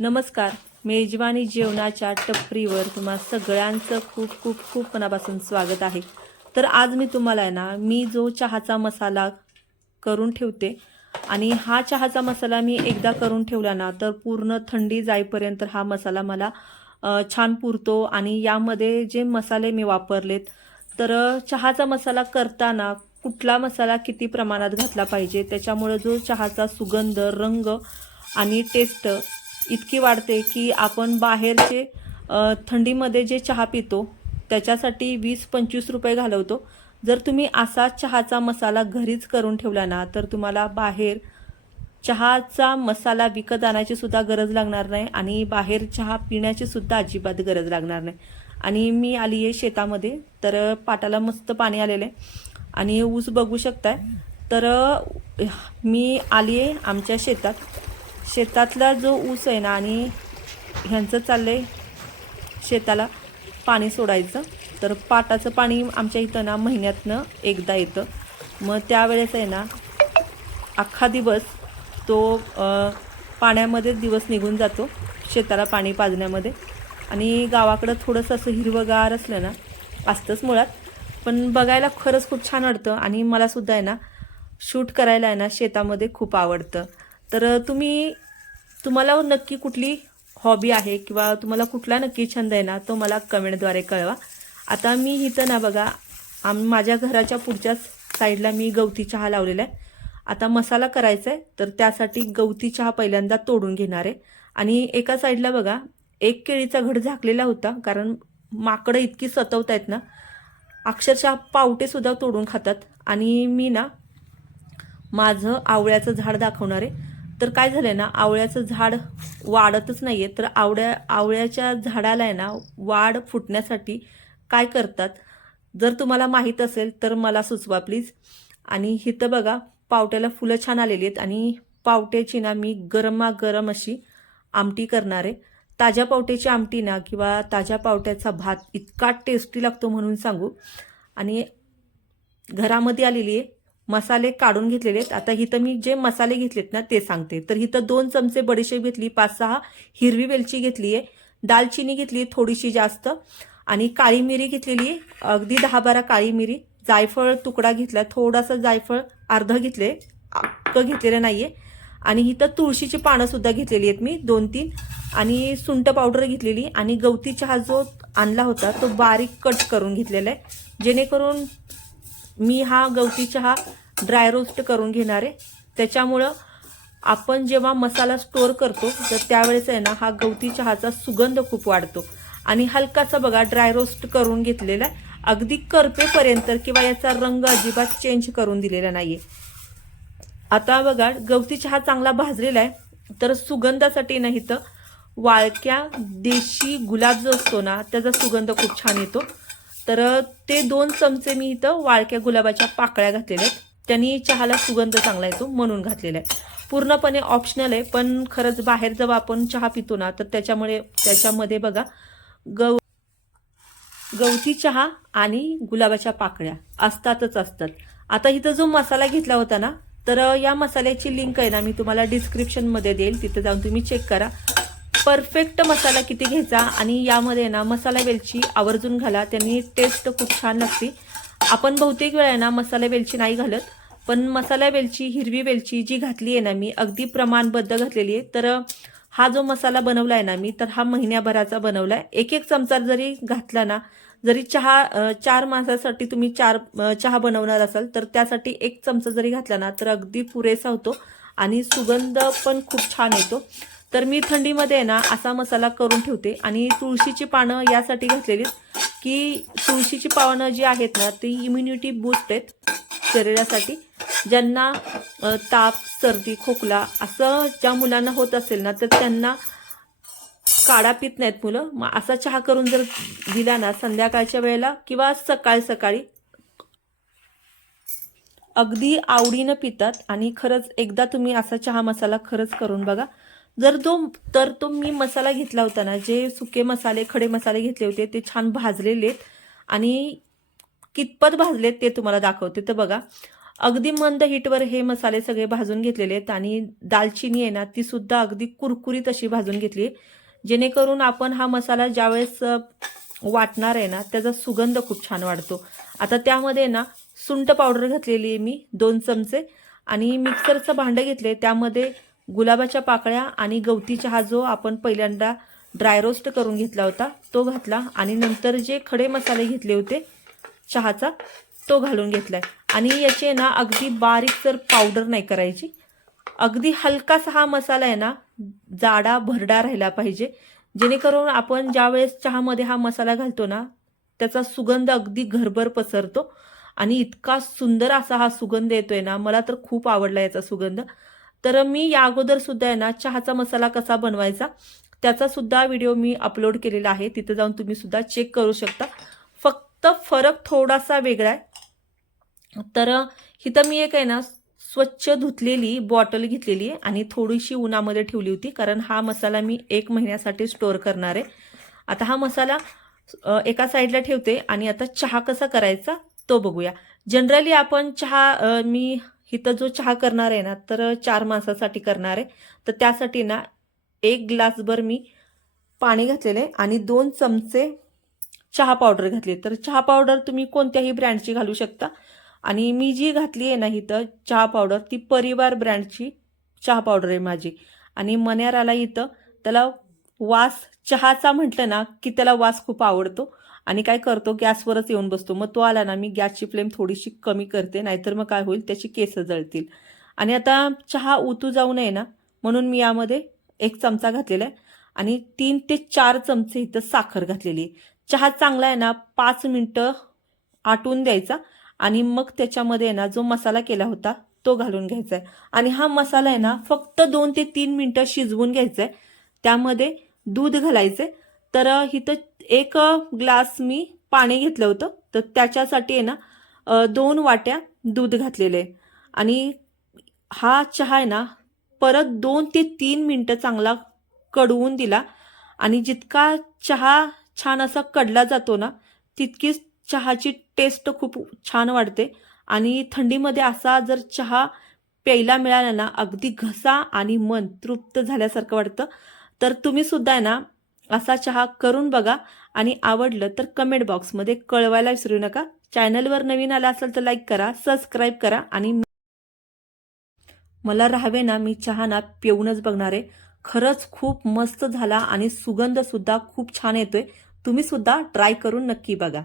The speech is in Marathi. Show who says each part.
Speaker 1: नमस्कार. मेजवानी जेवणाच्या टपरीवर तुम्हा सगळ्यांचं खूप खूप खूप मनापासून स्वागत आहे. तर आज मी तुम्हाला आहे ना मी जो चहाचा मसाला करून ठेवते आणि हा चहाचा मसाला मी एकदा करून ठेवला ना तर पूर्ण थंडी जाईपर्यंत हा मसाला मला छान पुरतो आणि यामध्ये जे मसाले मी वापरलेत तर चहाचा मसाला करताना कुठला मसाला किती प्रमाणात घातला पाहिजे त्याच्यामुळे जो चहाचा सुगंध रंग आणि टेस्ट इतकी वाढते की आपण बाहेरचे थंडीमध्ये जे चहा पितो त्याच्यासाठी वीस पंचवीस रुपये घालवतो. जर तुम्ही असा चहाचा मसाला घरीच करून ठेवला ना तर तुम्हाला बाहेर चहाचा मसाला विकत आणायची सुद्धा गरज लागणार नाही आणि बाहेर चहा पिण्याची सुद्धा अजिबात गरज लागणार नाही. आणि मी आली आहे शेतामध्ये तर पाटाला मस्त पाणी आलेलं आहे. आणि ऊस बघू शकताय. तर मी आली आहे आमच्या शेतात. शेतातला जो ऊस आहे ना आणि ह्यांचं चाललंय शेताला पाणी सोडायचं तर पाटाचं पाणी आमच्या इथं ना महिन्यातनं एकदा येतं. मग त्यावेळेस आहे ना अख्खा दिवस तो पाण्यामध्ये दिवस निघून जातो शेताला पाणी पाजण्यामध्ये. आणि गावाकडं थोडंसं असं हिरवंगार असलं ना असतंच मुळात. पण बघायला खरंच खूप छान वाटतं आणि मलासुद्धा आहे ना शूट करायला आहे ना शेतामध्ये खूप आवडतं. तर तुम्ही तुम्हाला नक्की कुठली हॉबी आहे किंवा तुम्हाला कुठला नक्की छंद आहे ना तो मला कमेंटद्वारे कळवा. आता मी इथं ना बघा आम माझ्या घराच्या पुढच्याच साईडला मी गवती चहा लावलेला आहे. आता मसाला करायचा आहे तर त्यासाठी गवती चहा पहिल्यांदा तोडून घेणार आहे. आणि एका साईडला बघा एक केळीचा घड झाकलेला होता कारण माकडं इतकी सतवत आहेत ना अक्षरशः पावटेसुद्धा तोडून खातात. आणि मी ना माझं आवळ्याचं झाड दाखवणार आहे. तर काय झालंय ना आवळ्याचं झाड वाढतच नाहीये. तर आवळ्या आवळ्याच्या झाडाला आहे ना वाढ फुटण्यासाठी काय करतात? जर तुम्हाला माहीत असेल तर मला सुचवा प्लीज. आणि इथं बघा पावट्याला फुलं छान आलेली आहेत. आणि पावट्याची ना मी गरमागरम अशी आमटी करणार आहे. ताज्या पावट्याची आमटी ना किंवा ताज्या पावट्याचा भात इतका टेस्टी लागतो म्हणून सांगू. आणि घरामध्ये आलेली आहे. मसाले काढून घेतलेले आहेत. आता इथं मी जे मसाले घेतलेत ना ते सांगते. तर इथं दोन चमचे बडीशेप घेतली पाच सहा हिरवी वेलची घेतली आहे दालचिनी घेतली थोडीशी जास्त आणि काळी मिरी घेतलेली अगदी दहा बारा काळी मिरी. जायफळ तुकडा घेतला थोडासा जायफळ अर्ध घेतले अक्क घेतलेलं नाही आहे आणि इथं तुळशीची पानंसुद्धा घेतलेली आहेत मी दोन तीन. आणि सुंट पावडर घेतलेली आणि गवती चहा जो आणला होता तो बारीक कट करून घेतलेला आहे. जेणेकरून मी हा गवती चहा ड्राय रोस्ट करून घेणार आहे. त्याच्यामुळं आपण जेव्हा मसाला स्टोअर करतो तर त्यावेळेस आहे ना हा गवती चहाचा सुगंध खूप वाढतो. आणि हलकासा बघा ड्राय रोस्ट करून घेतलेला आहे. अगदी करपेपर्यंत किंवा याचा रंग अजिबात चेंज करून दिलेला नाहीये. आता बघा गवती चहा चांगला भाजलेला आहे. तर सुगंधासाठी नाही इथं वाळक्या देशी गुलाब जो असतो ना त्याचा सुगंध खूप छान येतो. तर ते दोन चमचे मी इथं वाळक्या गुलाबाच्या पाकळ्या घातलेल्या आहेत. त्यांनी चहाला सुगंध चांगला येतो म्हणून घातलेला आहे. पूर्णपणे ऑप्शनल आहे पण खरंच बाहेर जेव्हा आपण चहा पितो ना तर त्याच्यामुळे त्याच्यामध्ये बघा गव गवती चहा आणि गुलाबाच्या पाकळ्या असतातच असतात. आता इथं जो मसाला घेतला होता ना तर या मसाल्याची लिंक आहे ना मी तुम्हाला डिस्क्रिप्शनमध्ये देईल. तिथं जाऊन तुम्ही चेक करा. परफेक्ट मसाला किती घ्यायचा आणि यामध्ये ना मसाला वेलची आवर्जून घाला. त्यांनी टेस्ट खूप छान लागते. आपण बहुतेक वेळा ना मसाला वेलची नाही घालत. पण मसाला वेलची हिरवी वेलची जी घातली आहे ना मी अगदी प्रमाणबद्ध घातलेली आहे. तर हा जो मसाला बनवला आहे ना मी तर हा महिन्याभराचा बनवला आहे एक एक चमचा जरी घातला ना जरी चहा चार माणसासाठी तुम्ही चार चहा बनवणार असाल तर त्यासाठी एक चमचा जरी घातला ना तर अगदी पुरेसा होतो आणि सुगंध पण खूप छान येतो. तर मी थंडीमध्ये आहे ना असा मसाला करून ठेवते आणि तुळशीची पानं यासाठी घातलेली की तुळशीची पानं जी आहेत ना ती इम्युनिटी बूस्ट आहेत. शरीरासाठी ज्यांना ताप सर्दी खोकला असं ज्या मुलांना होत असेल ना तर त्यांना काढा पित नाहीत मुलं. मग असा चहा करून जर दिला ना संध्याकाळच्या वेळेला किंवा सकाळी सकाळी अगदी आवडीनं पितात आणि खरंच एकदा तुम्ही असा चहा मसाला खरंच करून बघा. जर तो तर तो मी मसाला घेतला होता ना जे सुके मसाले खडे मसाले घेतले होते ते छान भाजलेले आहेत. आणि कितपत भाजलेत ते तुम्हाला दाखवते. तर बघा अगदी मंद हिटवर हे मसाले सगळे भाजून घेतलेले आहेत आणि दालचिनी आहे ना ती सुद्धा अगदी कुरकुरीत अशी भाजून घेतली आहे. जेणेकरून आपण हा मसाला ज्यावेळेस वाटणार आहे ना त्याचा सुगंध खूप छान वाढतो. आता त्यामध्ये ना सुंट पावडर घातलेली आहे मी दोन चमचे. आणि मिक्सरचं भांडं घेतले त्यामध्ये गुलाबाच्या पाकळ्या आणि गवती चहा जो आपण पहिल्यांदा ड्राय रोस्ट करून घेतला होता तो घातला. आणि नंतर जे खडे मसाले घेतले होते चहाचा तो घालून घेतलाय. आणि याचे ना अगदी बारीक तर पावडर नाही करायची अगदी हलकासा हा मसाला आहे ना जाडा भरडा राहिला पाहिजे. जेणेकरून आपण ज्यावेळेस चहामध्ये हा मसाला घालतो ना त्याचा सुगंध अगदी घरभर पसरतो. आणि इतका सुंदर असा हा सुगंध येतोय ना मला तर खूप आवडला याचा सुगंध. तर मी या अगोदर सुद्धा आहे ना चहाचा मसाला कसा बनवायचा त्याचा सुद्धा व्हिडिओ मी अपलोड केलेला आहे. तिथे जाऊन तुम्ही सुद्धा चेक करू शकता. फक्त फरक थोडासा वेगळा आहे. तर इथं मी एक आहे ना स्वच्छ धुतलेली बॉटल घेतलेली आहे आणि थोडीशी उन्हामध्ये ठेवली होती कारण हा मसाला मी एक महिन्यासाठी स्टोअर करणार आहे. आता हा मसाला एका साईडला ठेवते आणि आता चहा कसा करायचा तो बघूया. जनरली आपण चहा मी इथं जो चहा करणार आहे ना तर चार माणसासाठी करणार आहे. तर त्यासाठी ना एक ग्लासभर मी पाणी घातलेले आणि दोन चमचे चहा पावडर घातली. तर चहा पावडर तुम्ही कोणत्याही ब्रँडची घालू शकता. आणि मी जी घातली आहे ना इथं चहा पावडर ती परिवार ब्रँडची चहा पावडर आहे माझी. आणि मन्याराला इथं त्याला वास चहाचा म्हटलं ना की त्याला वास खूप आवडतो. आणि काय करतो गॅसवरच येऊन बसतो. मग तो आला ना मी गॅसची फ्लेम थोडीशी कमी करते नाहीतर मग काय होईल त्याची केस जळतील. आणि आता चहा उतू जाऊ नये ना म्हणून मी यामध्ये एक चमचा घातलेला आहे. आणि तीन ते चार चमचे इथं साखर घातलेली आहे. चहा चांगला आहे ना पाच मिनटं आटून द्यायचा आणि मग त्याच्यामध्ये आहे ना जो मसाला केला होता तो घालून घ्यायचा आहे. आणि हा मसाला आहे ना फक्त दोन ते तीन मिनटं शिजवून घ्यायचा आहे. त्यामध्ये दूध घालायचे तर इथं एक ग्लास मी पाणी घेतलं होतं. तर त्याच्यासाठी आहे ना दोन वाट्या दूध घातलेले आहे. आणि हा चहा आहे ना परत दोन ते तीन मिनटं चांगला कडवून दिला. आणि जितका चहा छान असा कडला जातो ना तितकीच चहाची टेस्ट खूप छान वाढते. आणि थंडीमध्ये असा जर चहा प्यायला मिळाला ना अगदी घसा आणि मन तृप्त झाल्यासारखं वाटतं. तर तुम्ही सुद्धा आहे ना असा चहा करून बघा. आणि आवडलं तर कमेंट बॉक्समध्ये कळवायला विसरू नका. चॅनलवर नवीन आला असेल तर लाईक करा सबस्क्राईब करा आणि मला राहावे ना मी चहा ना पिऊनच बघणार. आहे खरंच खूप मस्त झाला आणि सुगंध सुद्धा खूप छान येतोय. तुम्ही सुद्धा ट्राय करून नक्की बघा.